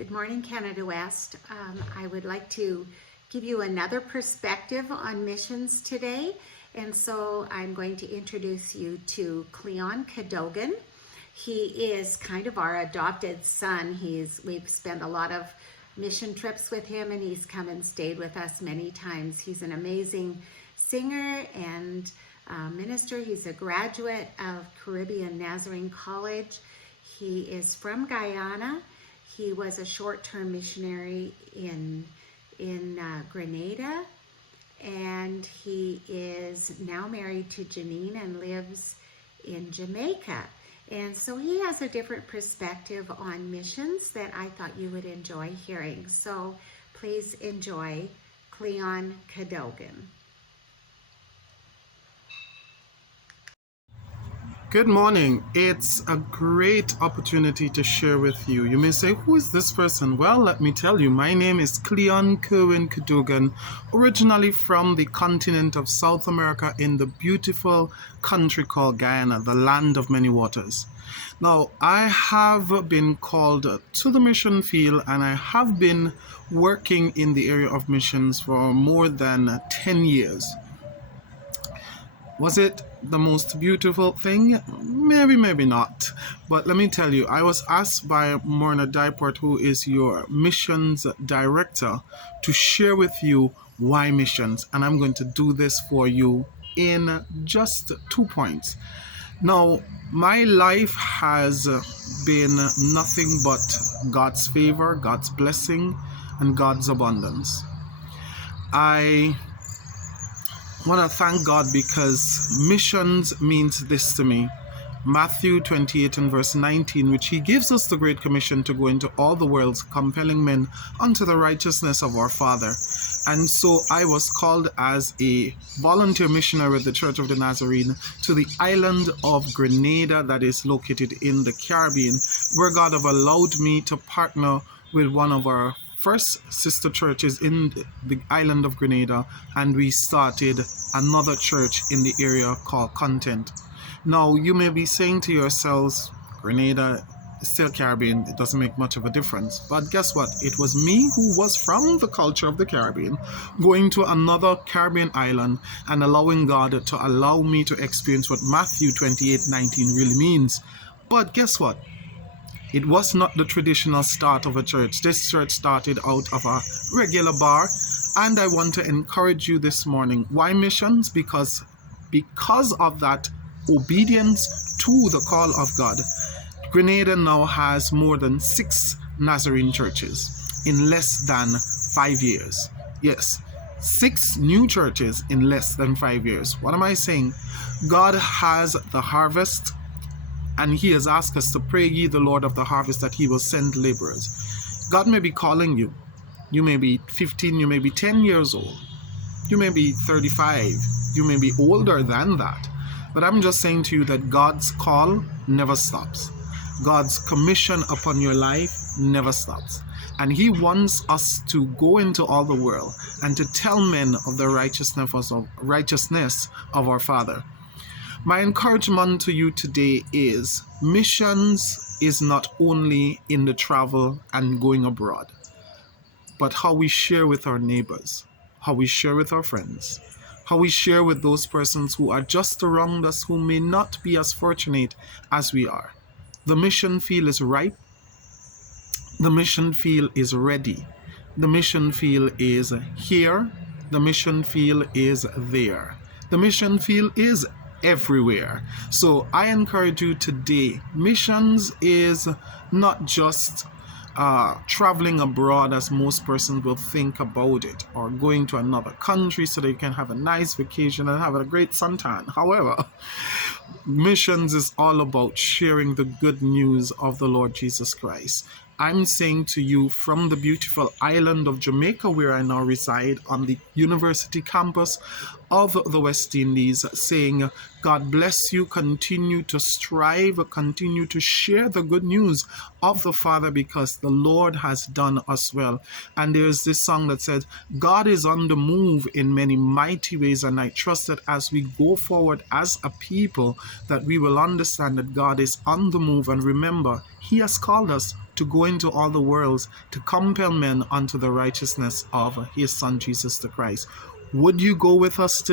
Good morning, Canada West. I would like to give you another perspective on missions today. And so I'm going to introduce you to Cleon Cadogan. He is kind of our adopted son. We've spent a lot of mission trips with him, and he's come and stayed with us many times. He's an amazing singer and minister. He's a graduate of Caribbean Nazarene College. He is from Guyana. He was a short-term missionary in Grenada, and he is now married to Janine and lives in Jamaica. And so he has a different perspective on missions that I thought you would enjoy hearing. So please enjoy Cleon Cadogan. Good morning. It's a great opportunity to share with you. You may say, who is this person? Well, let me tell you, my name is Cleon Cadogan, originally from the continent of South America in the beautiful country called Guyana, the land of many waters. Now, I have been called to the mission field, and I have been working in the area of missions for more than 10 years. Was it the most beautiful thing? Maybe, maybe not. But let me tell you, I was asked by Morna Diport, who is your missions director, to share with you why missions. And I'm going to do this for you in just 2 points. Now, my life has been nothing but God's favor, God's blessing, and God's abundance. I want to thank God because missions means this to me. Matthew 28 and verse 19, which he gives us the great commission to go into all the world, compelling men unto the righteousness of our Father. And so I was called as a volunteer missionary with the Church of the Nazarene to the island of Grenada that is located in the Caribbean, where God have allowed me to partner with one of our first sister churches in the island of Grenada, and we started another church in the area called Content. Now, you may be saying to yourselves, Grenada is still Caribbean, it doesn't make much of a difference. But guess what? It was me who was from the culture of the Caribbean, going to another Caribbean island and allowing God to allow me to experience what Matthew 28:19 really means. But guess what? It was not the traditional start of a church. This church started out of a regular bar, and I want to encourage you this morning. Why missions? Because of that obedience to the call of God, Grenada now has more than 6 Nazarene churches in less than 5 years. Yes, 6 new churches in less than 5 years. What am I saying? God has the harvest, and he has asked us to pray ye the Lord of the harvest that he will send laborers. God may be calling you. You may be 15, you may be 10 years old. You may be 35. You may be older than that. But I'm just saying to you that God's call never stops. God's commission upon your life never stops. And he wants us to go into all the world and to tell men of the righteousness of our Father. My encouragement to you today is missions is not only in the travel and going abroad, but how we share with our neighbors, how we share with our friends, how we share with those persons who are just around us who may not be as fortunate as we are. The mission field is ripe. The mission field is ready. The mission field is here. The mission field is there. The mission field is everywhere. So I encourage you today, missions is not just traveling abroad as most persons will think about it, or going to another country so that you can have a nice vacation and have a great suntan. However, missions is all about sharing the good news of the Lord Jesus Christ. I'm saying to you from the beautiful island of Jamaica, where I now reside on the university campus of the West Indies, saying, God bless you, continue to strive, continue to share the good news of the Father, because the Lord has done us well. And there's this song that says, God is on the move in many mighty ways, and I trust that as we go forward as a people, that we will understand that God is on the move. And remember, he has called us to go into all the worlds to compel men unto the righteousness of his Son Jesus the Christ. Would you go with us today?